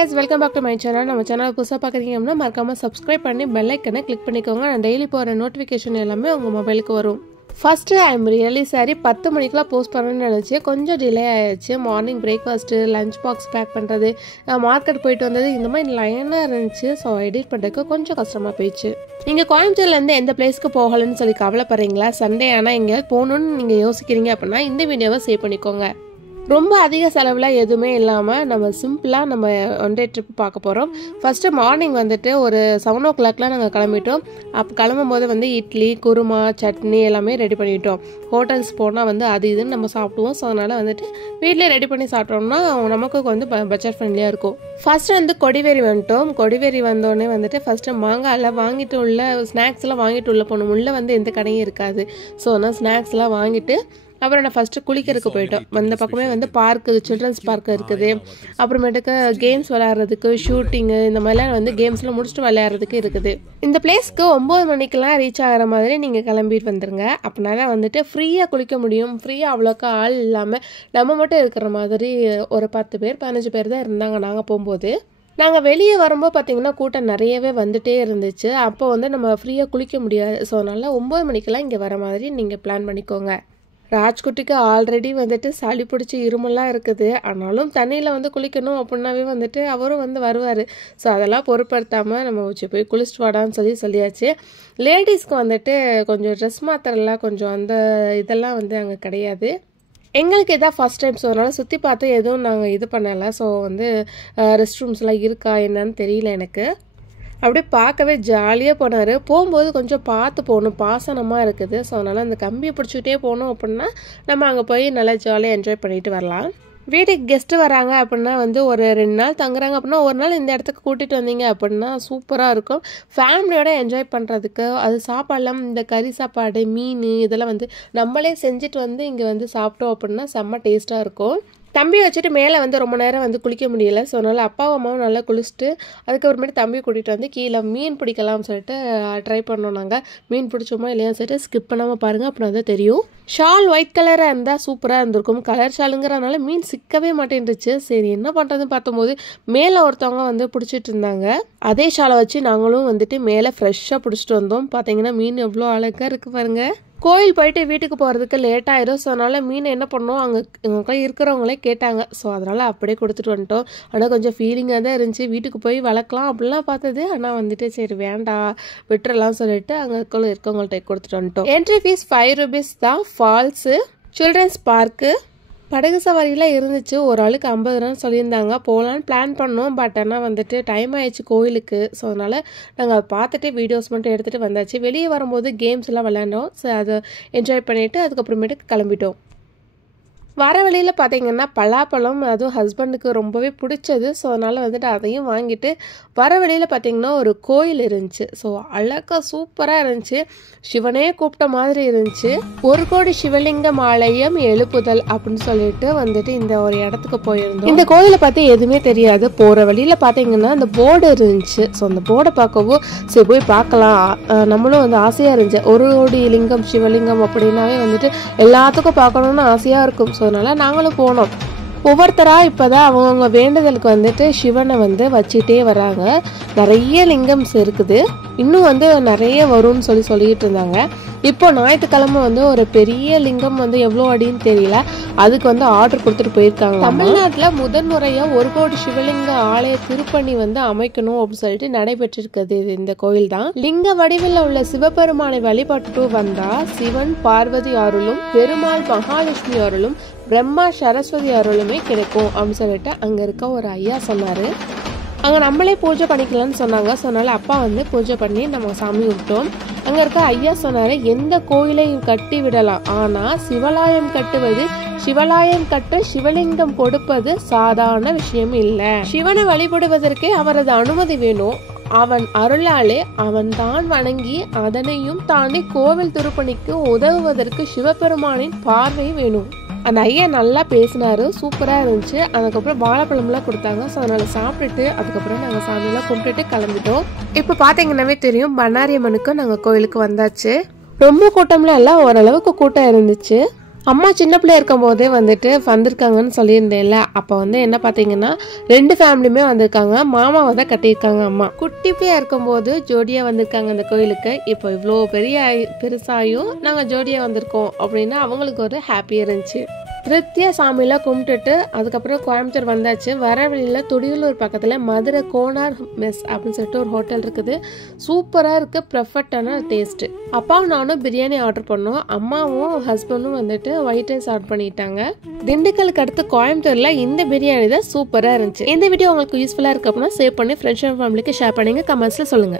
guys, welcome back to my channel. நம்ம channel புதுசா பார்க்கறீங்கன்னா மறக்காம subscribe பண்ணி bell icon-ஐ click பண்ணிக்கோங்க. நான் டெய்லி போற notification எல்லாமே உங்க மொபைலுக்கு வரும். First I am really sorry 10 மணிக்குலாம் போஸ்ட் பண்ணனும்னு நினைச்சேன். கொஞ்சம் டிலே ஆயிடுச்சு. Morning breakfast, lunch box pack பண்றது, மார்க்கெட் போயிட்டு வந்தது இந்த மாதிரி லைனா இருந்துச்சு. சோ எடிட் பண்றதுக்கு கொஞ்சம் கஷ்டமா போயிடுச்சு. நீங்க கோயம்புத்தூர்ல இருந்து எந்த பிளேஸ்க்கு போகலன்னு சொல்லி கவலைப்படுறீங்களா? சண்டே ஆனா எங்க போகணும்னு நீங்க யோசிக்கிறீங்க அப்படினா இந்த வீடியோவை சேவ் பண்ணிக்கோங்க. ரொம்ப அதிக செலவுல எதுவுமே இல்லாம நம்ம சிம்பிளா நம்ம ஒன் டே ட்ரிப் பார்க்க போறோம். ஃபர்ஸ்ட் மார்னிங் வந்துட்டு ஒரு 7 o'clockலாம் நாங்க கிளம்பிட்டோம். அப்ப கிளம்பும்போது வந்து இட்லி, குருமா, சட்னி எல்லாமே ரெடி பண்ணிட்டோம். ஹோட்டல்ஸ் போனா வந்து அது இதுன்னு நம்ம சாப்பிடுவோம். சோ அதனால வந்துட்டு வீட்லயே ரெடி பண்ணி சாப்பிட்டோம்னா நமக்கு வந்து பட்ஜெட் ஃப்ரெண்ட்லியா இருக்கும். ஃபர்ஸ்ட் வந்து கொடிவேரி வந்துட்டோம். கொடிவேரி வந்தோடனே வந்துட்டு ஃபர்ஸ்ட் மாங்காய் எல்லாம் வாங்கிட்டு உள்ள ஸ்நாக்ஸ் எல்லாம் வாங்கிட்டு உள்ள போனோம். உள்ள வந்து எந்த கடையும் இருக்காது. ஸோ நான் ஸ்நாக்ஸ் எல்லாம் வாங்கிட்டு அப்புறம் நான் ஃபர்ஸ்ட் குளிக்கிறதுக்கு போயிட்டோம். அந்த பக்கமே வந்து பார்க்கு, சில்ட்ரன்ஸ் பார்க் இருக்குது. அப்புறமேட்டுக்கு கேம்ஸ் விளையாடுறதுக்கு, ஷூட்டிங்கு இந்த மாதிரிலாம் வந்து கேம்ஸ்லாம் முடிச்சுட்டு விளையாடுறதுக்கு இருக்குது. இந்த பிளேஸ்க்கு 9 மணிக்கெல்லாம் ரீச் ஆகிற மாதிரி நீங்கள் கிளம்பிட்டு வந்துருங்க. அப்படின்னா தான் வந்துட்டு ஃப்ரீயாக குளிக்க முடியும். ஃப்ரீயாக அவ்வளோக்கா ஆள் இல்லாமல் நம்ம மட்டும் இருக்கிற மாதிரி ஒரு 10 பேர் 15 பேர் தான் இருந்தாங்க நாங்கள் போகும்போது. நாங்கள் வெளியே வரும்போது பார்த்தீங்கன்னா கூட்டம் நிறையவே வந்துட்டே இருந்துச்சு. அப்போ வந்து நம்ம ஃப்ரீயாக குளிக்க முடியாது. ஸோ அதனால் 9 மணிக்கெல்லாம் இங்கே வர மாதிரி நீங்கள் பிளான் பண்ணிக்கோங்க. ராஜ்குட்டிக்கு ஆல்ரெடி வந்துட்டு சளி பிடிச்சி இருமெல்லாம் இருக்குது. ஆனாலும் தண்ணியில் வந்து குளிக்கணும் அப்படின்னாவே வந்துட்டு அவரும் வந்து வருவார். ஸோ அதெல்லாம் பொருட்படுத்தாமல் நம்ம வச்சு போய் குளிச்சுட்டு வாடான்னு சொல்லியாச்சு. லேடிஸ்க்கு வந்துட்டு கொஞ்சம் ட்ரெஸ் மாத்திரலாம் கொஞ்சம் அந்த இதெல்லாம் வந்து அங்கே கிடையாது. எங்களுக்கு இதான் ஃபர்ஸ்ட் டைம். ஸோ அதனால் சுற்றி பார்த்து எதுவும் நாங்கள் இது பண்ணலை. ஸோ வந்து ரெஸ்ட் ரூம்ஸ்லாம் இருக்கா என்னன்னு தெரியல எனக்கு. அப்படியே பார்க்கவே ஜாலியாக போனார். போகும்போது கொஞ்சம் பார்த்து போகணும், பாசனமாக இருக்குது. ஸோ அதனால் அந்த கம்பியை பிடிச்சிக்கிட்டே போனோம் அப்படின்னா நம்ம அங்கே போய் நல்லா ஜாலியாக என்ஜாய் பண்ணிட்டு வரலாம். வீட்டுக்கு கெஸ்ட்டு வராங்க அப்படின்னா வந்து ஒரு 2 நாள் தங்குறாங்க அப்படின்னா ஒரு நாள் இந்த இடத்துக்கு கூட்டிகிட்டு வந்தீங்க அப்படின்னா சூப்பராக இருக்கும். ஃபேமிலியோட என்ஜாய் பண்ணுறதுக்கு அது சாப்பாடெல்லாம் இந்த கறி சாப்பாடு, மீன் இதெல்லாம் வந்து நம்மளே செஞ்சுட்டு வந்து இங்கே வந்து சாப்பிட்டோம் அப்படின்னா செம்ம டேஸ்ட்டாக இருக்கும். தம்பி வச்சுட்டு மேலே வந்து ரொம்ப நேரம் வந்து குளிக்க முடியல. ஸோ அதனால் அப்பாவும் அம்மாவும் நல்லா குளிச்சுட்டு அதுக்கப்புறமேட்டு தம்பி கூட்டிகிட்டு வந்து கீழே மீன் பிடிக்கலாம்னு சொல்லிட்டு ட்ரை பண்ணோம். நாங்கள் மீன் பிடிச்சோமா இல்லையான்னு சொல்லிட்டு ஸ்கிப் பண்ணாமல் பாருங்கள், அப்படின்னா தான் தெரியும். ஷால் ஒயிட் கலராக இருந்தால் சூப்பராக இருந்திருக்கும். கலர் ஷாலுங்கிறனால மீன் சிக்கவே மாட்டேன்ருச்சு. சரி என்ன பண்ணுறதுன்னு பார்த்தபோது மேலே ஒருத்தவங்க வந்து பிடிச்சிட்டு இருந்தாங்க. அதே ஷாலை வச்சு நாங்களும் வந்துட்டு மேலே ஃப்ரெஷ்ஷாக பிடிச்சிட்டு வந்தோம். பார்த்தீங்கன்னா மீன் எவ்வளோ அழகாக இருக்குது பாருங்கள். கோயில் போயிட்டு வீட்டுக்கு போகிறதுக்கு லேட் ஆயிரும். ஸோ அதனால் மீன் என்ன பண்ணோம், அங்கே இருக்கிறவங்களே கேட்டாங்க. ஸோ அதனால் அப்படியே கொடுத்துட்டு வந்துட்டோம். ஆனால் கொஞ்சம் ஃபீலிங்காக தான் இருந்துச்சு. வீட்டுக்கு போய் வளர்க்கலாம் அப்படிலாம் பார்த்தது. ஆனால் வந்துட்டு சரி வேண்டாம் விட்டுறலாம் சொல்லிட்டு அங்கே இருக்கவங்கள்ட்ட கொடுத்துட்டு வந்துட்டோம். என்ட்ரி ஃபீஸ் 5 rupees தான். ஃபால்ஸு, சில்ட்ரன்ஸ் பார்க்கு, படகு சவாரிலாம் இருந்துச்சு. ஒரு ஆளுக்கு 50 ரூபான்னு சொல்லியிருந்தாங்க. போகலான்னு பிளான் பண்ணோம். பட் ஆனால் வந்துட்டு டைம் ஆயிடுச்சு கோயிலுக்கு. ஸோ அதனால் நாங்கள் பார்த்துட்டு வீடியோஸ் மட்டும் எடுத்துகிட்டு வந்தாச்சு. வெளியே வரும்போது கேம்ஸ் எல்லாம் விளையாண்டோம். ஸோ அதை என்ஜாய் பண்ணிவிட்டு அதுக்கப்புறமேட்டு கிளம்பிட்டோம். வர வழியில் பார்த்தீங்கன்னா பலாப்பழம், அதுவும் ஹஸ்பண்டுக்கு ரொம்பவே பிடிச்சது. ஸோ அதனால் வந்துட்டு அதையும் வாங்கிட்டு வர வழியில் பார்த்தீங்கன்னா ஒரு கோயில் இருந்துச்சு. ஸோ அழகாக சூப்பராக இருந்துச்சு. சிவனே கூப்பிட்ட மாதிரி இருந்துச்சு. 1 கோடி சிவலிங்கம் ஆலயம் எழுப்புதல் அப்படின்னு சொல்லிட்டு வந்துட்டு இந்த ஒரு இடத்துக்கு போயிருந்தோம். இந்த கோயிலை பற்றி எதுவுமே தெரியாது. போகிற வழியில் பார்த்தீங்கன்னா அந்த போர்டு இருந்துச்சு. ஸோ அந்த போர்டை பார்க்கவும் சரி போய் பார்க்கலாம் நம்மளும் வந்து ஆசையாக இருந்துச்சு. 1 கோடி லிங்கம் சிவலிங்கம் அப்படின்னாவே வந்துட்டு எல்லாத்துக்கும் பார்க்கணுன்னு ஆசையாக இருக்கும். ஸோ அதனால நாங்களும் போனோம். ஒவ்வொருத்தராக இப்போ தான் அவங்கவுங்க வேண்டுதலுக்கு வந்துட்டு சிவனை வந்து வச்சுட்டே வராங்க. நிறைய லிங்கம்ஸ் இருக்குது. இன்னும் வந்து நிறைய வரும்னு சொல்லிட்டு இருந்தாங்க. இப்போ ஞாயிற்றுக்கிழமை வந்து ஒரு பெரிய லிங்கம் வந்து எவ்வளோ அடின்னு தெரியல, அதுக்கு வந்து ஆர்டர் கொடுத்துட்டு போயிருக்காங்க. தமிழ்நாட்டில் முதன்முறையாக 1 கோடி சிவலிங்க ஆலய திருப்பணி வந்து அமைக்கணும் அப்படின்னு சொல்லிட்டு நடைபெற்றிருக்குது. இந்த கோயில் தான். லிங்க வடிவில் உள்ள சிவபெருமானை வழிபட்டு வந்தா சிவன் பார்வதி அருளும், பெருமாள் மகாலட்சுமி அருளும், பிரம்மா சரஸ்வதி அருளுமே கிடைக்கும் அப்படின்னு சொல்லிட்டு அங்கே இருக்க ஒரு ஐயா சொன்னார். அங்கே நம்மளே பூஜை பண்ணிக்கலாம்னு சொன்னாங்க. ஸோ அதனால் அப்பா வந்து பூஜை பண்ணி நம்ம சாமி விட்டோம். அங்கே இருக்க ஐயா சொன்னார், எந்த கோயிலையும் கட்டி விடலாம், ஆனால் சிவலாயம் கட்டுவது, சிவலாயம் கட்ட சிவலிங்கம் கொடுப்பது சாதாரண விஷயம் இல்லை. சிவனை வழிபடுவதற்கே அவரது அனுமதி வேணும். அவன் அருளாலே அவன் தான் வணங்கி அதனையும் தாண்டி கோவில் திருப்பணிக்கு உதவுவதற்கு சிவபெருமானின் பார்வை வேணும். அந்த ஐயா நல்லா பேசினாரு, சூப்பராக இருந்துச்சு. அதுக்கப்புறம் வாழைப்பழம்லாம் கொடுத்தாங்க. ஸோ அதனால் சாப்பிட்டுட்டு அதுக்கப்புறம் நாங்கள் சாமியெல்லாம் கும்பிட்டுட்டு கிளம்பிட்டோம். இப்போ பார்த்தீங்கன்னாவே தெரியும் பண்ணாரியம்மனுக்கு நாங்கள் கோயிலுக்கு வந்தாச்சு. ரொம்ப கூட்டம்லாம் இல்லை, ஓரளவுக்கு கூட்டம் இருந்துச்சு. அம்மா சின்ன பிள்ளையா இருக்கும் போதே வந்துட்டு வந்திருக்காங்கன்னு சொல்லியிருந்தேன்ல. அப்போ வந்து என்ன பார்த்தீங்கன்னா 2 ஃபேமிலியுமே வந்திருக்காங்க. மாமாவை தான் கட்டியிருக்காங்க அம்மா. குட்டி பிள்ளையா இருக்கும்போது ஜோடியாக வந்திருக்காங்க அந்த கோயிலுக்கு. இப்போ இவ்வளோ பெருசாயும் நாங்கள் ஜோடியாக வந்திருக்கோம் அப்படின்னு அவங்களுக்கு ஒரு ஹாப்பியாக இருந்துச்சு. திருப்தியாக சாமியெல்லாம் கும்பிட்டுட்டு அதுக்கப்புறம் கோயம்புத்தூர் வந்தாச்சு. வர வழியில் துடியலூர் பக்கத்தில் மதுரை கோனார் மெஸ் அப்படின்னு சொல்லிட்டு ஒரு ஹோட்டல் இருக்குது. சூப்பராக இருக்குது, பர்ஃபெக்டான டேஸ்ட்டு. அப்பாவும் நானும் பிரியாணி ஆர்டர் பண்ணோம். அம்மாவும் ஹஸ்பண்டும் வந்துட்டு ஒயிட் ரைஸ் ஆர்டர் பண்ணிட்டாங்க. திண்டுக்கலுக்கு அடுத்து கோயம்புத்தூரில் இந்த பிரியாணி தான் சூப்பராக இருந்துச்சு. இந்த வீடியோ உங்களுக்கு யூஸ்ஃபுல்லாக இருக்கு அப்படின்னா சேவ் பண்ணி ஃப்ரெண்ட்ஸ் அண்ட் ஃபேமிலிக்கு ஷேர் பண்ணுங்க. கமெண்ட்ஸில் சொல்லுங்கள்.